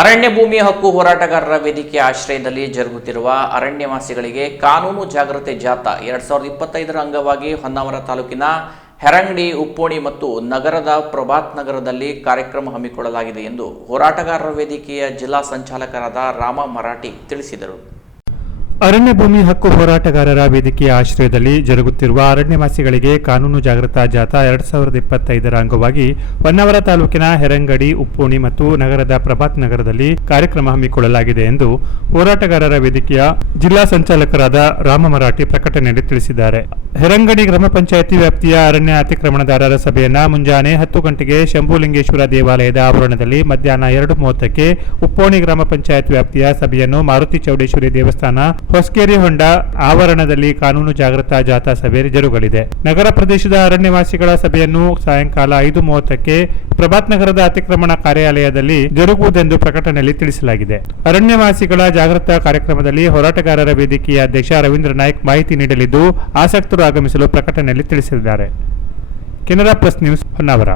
ಅರಣ್ಯ ಭೂಮಿ ಹಕ್ಕು ಹೋರಾಟಗಾರರ ವೇದಿಕೆ ಆಶ್ರಯದಲ್ಲಿ ಜರುಗುತ್ತಿರುವ ಅರಣ್ಯವಾಸಿಗಳಿಗೆ ಕಾನೂನು ಜಾಗೃತಿ ಜಾಥಾ 2025ರ ಅಂಗವಾಗಿ ಹೊನ್ನಾವರ ತಾಲೂಕಿನ ಹೆರಂಗಡಿ, ಉಪ್ಪೋಣಿ ಮತ್ತು ನಗರದ ಪ್ರಭಾತ್ ನಗರದಲ್ಲಿ ಕಾರ್ಯಕ್ರಮ ಹಮ್ಮಿಕೊಳ್ಳಲಾಗಿದೆ ಎಂದು ಹೋರಾಟಗಾರರ ವೇದಿಕೆಯ ಜಿಲ್ಲಾ ಸಂಚಾಲಕರಾದ ರಾಮ ಮರಾಠಿ ತಿಳಿಸಿದರು. ಅರಣ್ಯ ಭೂಮಿ ಹಕ್ಕು ಹೋರಾಟಗಾರರ ವೇದಿಕೆಯ ಆಶ್ರಯದಲ್ಲಿ ಜರುಗುತ್ತಿರುವ ಅರಣ್ಯವಾಸಿಗಳಿಗೆ ಕಾನೂನು ಜಾಗೃತಾ ಜಾಥಾ 2025ರ ಅಂಗವಾಗಿ ಹೊನ್ನಾವರ ತಾಲೂಕಿನ ಹೆರಂಗಡಿ, ಉಪ್ಪೋಣಿ ಮತ್ತು ನಗರದ ಪ್ರಭಾತ್ ನಗರದಲ್ಲಿ ಕಾರ್ಯಕ್ರಮ ಹಮ್ಮಿಕೊಳ್ಳಲಾಗಿದೆ ಎಂದು ಹೋರಾಟಗಾರರ ವೇದಿಕೆಯ ಜಿಲ್ಲಾ ಸಂಚಾಲಕರಾದ ರಾಮ ಮರಾಠಿ ಪ್ರಕಟಣೆಯಲ್ಲಿ ತಿಳಿಸಿದ್ದಾರೆ. ಹೆರಂಗಡಿ ಗ್ರಾಮ ಪಂಚಾಯಿತಿ ವ್ಯಾಪ್ತಿಯ ಅರಣ್ಯ ಅತಿಕ್ರಮಣದಾರರ ಸಭೆಯನ್ನ ಮುಂಜಾನೆ 10 ಗಂಟೆಗೆ ಶಂಭುಲಿಂಗೇಶ್ವರ ದೇವಾಲಯದ ಆವರಣದಲ್ಲಿ, ಮಧ್ಯಾಹ್ನ 2:30ಕ್ಕೆ ಉಪ್ಪೋಣಿ ಗ್ರಾಮ ಪಂಚಾಯತ್ ವ್ಯಾಪ್ತಿಯ ಸಭೆಯನ್ನು ಮಾರುತಿ ಚೌಡೇಶ್ವರಿ ದೇವಸ್ಥಾನ, ಹೊಸಕೇರಿ ಹೊಂಡ ಆವರಣದಲ್ಲಿ ಕಾನೂನು ಜಾಗೃತಾ ಜಾಥಾ ಸಭೆ ಜರುಗಲಿದೆ. ನಗರ ಪ್ರದೇಶದ ಅರಣ್ಯವಾಸಿಗಳ ಸಭೆಯನ್ನು ಸಾಯಂಕಾಲ 5:30ಕ್ಕೆ ಪ್ರಭಾತ್ ನಗರದ ಅತಿಕ್ರಮಣ ಕಾರ್ಯಾಲಯದಲ್ಲಿ ಜರುಗುವುದೆಂದು ಪ್ರಕಟಣೆಯಲ್ಲಿ ತಿಳಿಸಲಾಗಿದೆ. ಅರಣ್ಯವಾಸಿಗಳ ಜಾಗೃತಾ ಕಾರ್ಯಕ್ರಮದಲ್ಲಿ ಹೋರಾಟಗಾರರ ವೇದಿಕೆಯ ಅಧ್ಯಕ್ಷ ರವೀಂದ್ರ ನಾಯ್ಕ್ ಮಾಹಿತಿ ನೀಡಲಿದ್ದು, ಆಸಕ್ತರು ಆಗಮಿಸಲು ಪ್ರಕಟಣೆಯಲ್ಲಿ ತಿಳಿಸಿದ್ದಾರೆ. Canara press news, Honnavar.